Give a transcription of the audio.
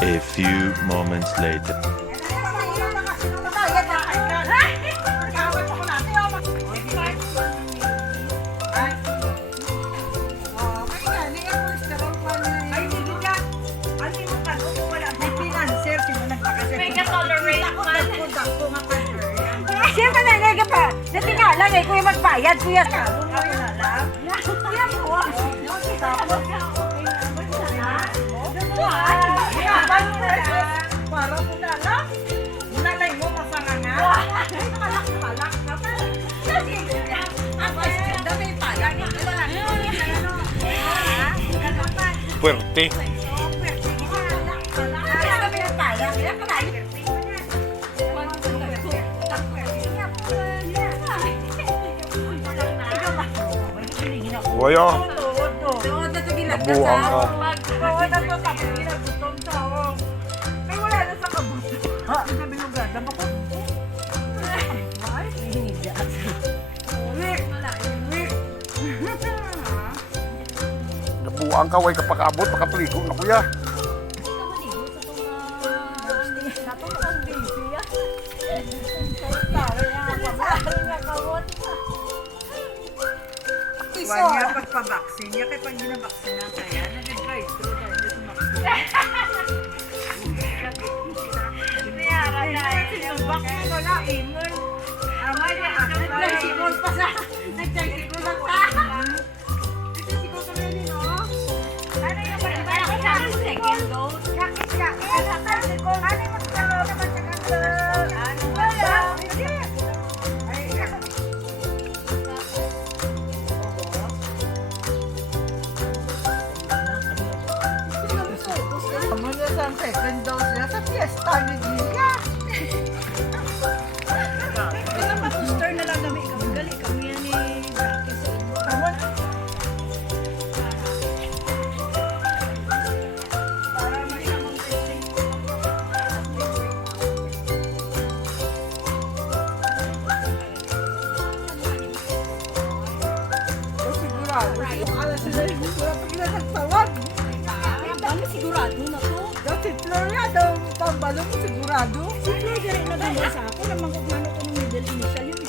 A few moments later. Siyempre na nga pa. Dati nga lang eh, kuya magbayad, kuya. Kuya po. Para po na lang. Nalay mo, masara nga. Palak. Dami palak. Puerte. Boyo. Nabuang ka. Nabuang ka, way kapakabot, makapaligo na kuya. Wanya pagpabaksin, niya kay pag ginabaksin na kaya, nag-drive-thru tayo niya sumaksin. Bakit wala, Imon? Amay na ako. Nag-tricycle pa sa... Nag-tricycle lang sa... Nag-tricycle ka rin, no? Ano yung parang sa second dose? Yakit. Ano yung tricycle? Ano yung magkakaroon naman sa kanto? Ano ba? Hindi. Muna sa second dose niya sa fiesta ni Gia. Pinapa-booster na lang kami. Gali kami yan ni Jackie sa inyo. Para may namang testing. Sigurado. Ala sila yung pag nagtawag. Ano sigurado na to? Dati Florida daw, pambalo mo sigurado. Si Flo, direct na dalo sa ako. Namang kung ano ko ng middle initial. Yung